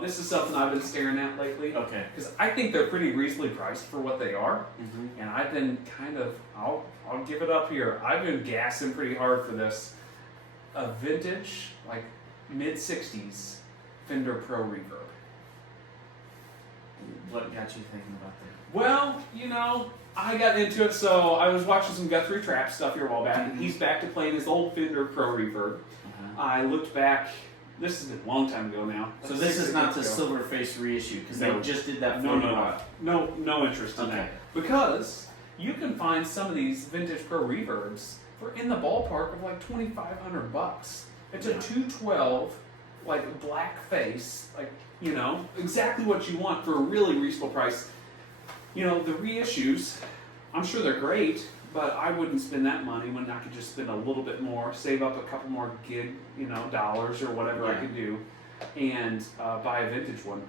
This is something I've been staring at lately. Okay. Because I think they're pretty reasonably priced for what they are. Mm-hmm. And I've been kind of, I'll give it up here. I've been gassing pretty hard for this. A vintage, like mid-60s Fender Pro Reverb. What got you thinking about that? Well, I got into it, so I was watching some Guthrie Trap stuff here a while back, and he's back to playing his old Fender Pro Reverb. I looked back, this is a long time ago now. So this is not the silver face reissue, because they just did that for No interest in that. Because you can find some of these vintage Pro Reverbs for in the ballpark of like $2,500. It's a 212, like black face, like, exactly what you want for a really reasonable price. The reissues, I'm sure they're great, but I wouldn't spend that money when I could just spend a little bit more, save up a couple more gig, dollars or whatever I could do, and buy a vintage one.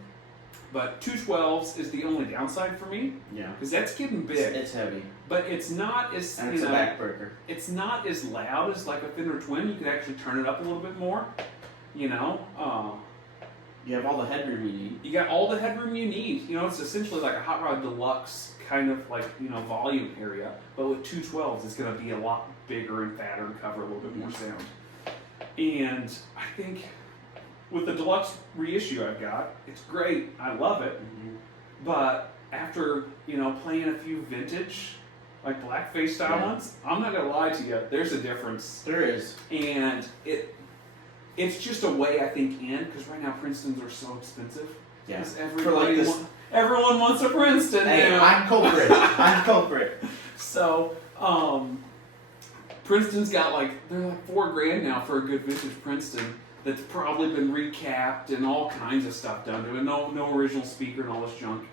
But 212s is the only downside for me. Yeah. Because that's getting big. It's heavy. But it's not as, and it's a backbreaker. It's not as loud as like a Fender Twin. You could actually turn it up a little bit more. You have all the headroom you need. You got all the headroom you need. It's essentially like a Hot Rod Deluxe kind of like, volume area. But with 212s, it's going to be a lot bigger and fatter and cover a little bit more sound. And I think with the Deluxe reissue I've got, it's great. I love it. Mm-hmm. But after, playing a few vintage, like blackface style ones, I'm not going to lie to you, there's a difference. There is. And it's just a way, I think, because right now Princetons are so expensive. Yeah. Everyone wants a Princeton. Hey, I'm culprit. So, Princeton's got they're like $4,000 now for a good vintage Princeton that's probably been recapped and all kinds of stuff done to it. No original speaker and all this junk.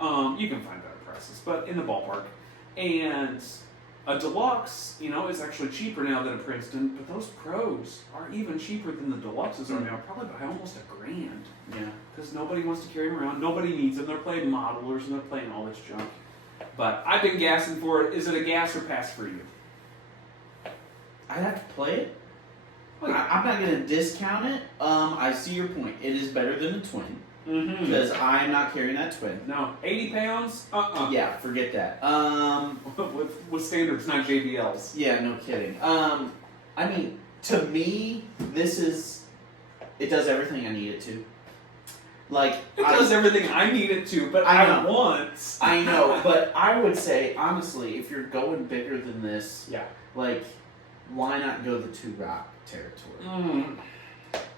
You can find better prices, but in the ballpark. And a Deluxe, is actually cheaper now than a Princeton, but those Pros are even cheaper than the Deluxes are now, probably by almost $1,000. Yeah. Because nobody wants to carry them around. Nobody needs them. They're playing modelers and they're playing all this junk. But I've been gassing for it. Is it a gas or pass for you? I'd have to play it. I'm not going to discount it. I see your point. It is better than the Twin. Because I'm not carrying that Twin. No. 80 pounds? Yeah, forget that. With standards, not JBLs. Yeah, no kidding. I mean, to me, it does everything I need it to. It does everything I need it to, but I want. I know, but I would say, honestly, if you're going bigger than this, why not go the 2-rock territory?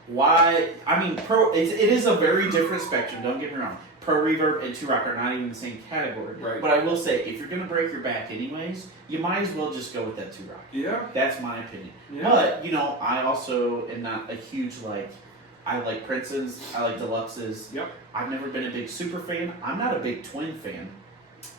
Why? I mean, it is a very different spectrum, don't get me wrong. Pro Reverb and 2-rock are not even the same category. Right. But I will say, if you're going to break your back anyways, you might as well just go with that 2-rock. Yeah. That's my opinion. Yeah. But, I also am not a huge, I like Princetons, I like Deluxes. Yep. I've never been a big super fan. I'm not a big Twin fan.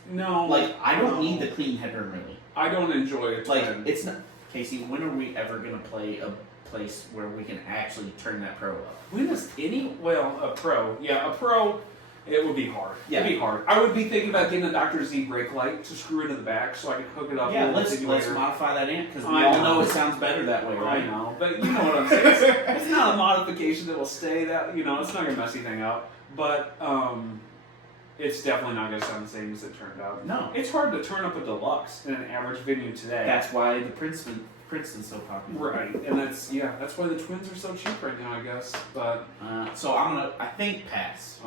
No. I don't need the clean headroom, really. I don't enjoy it. It's not... Casey, when are we ever going to play a place where we can actually turn that Pro up? When is a Pro? Yeah, a Pro, it would be hard. Yeah. It'd be hard. I would be thinking about getting a Dr. Z brake light to screw into the back so I could hook it up. Yeah, let's modify that amp because we all know it sounds better that way, right? I know, but you know what I'm saying. It's not a modification that will stay that, it's not going to mess anything up. But it's definitely not going to sound the same as it turned out. No. It's hard to turn up a Deluxe in an average venue today. That's why the Princeton's so popular. Right, and that's why the Twins are so cheap right now, I guess. But so I think pass.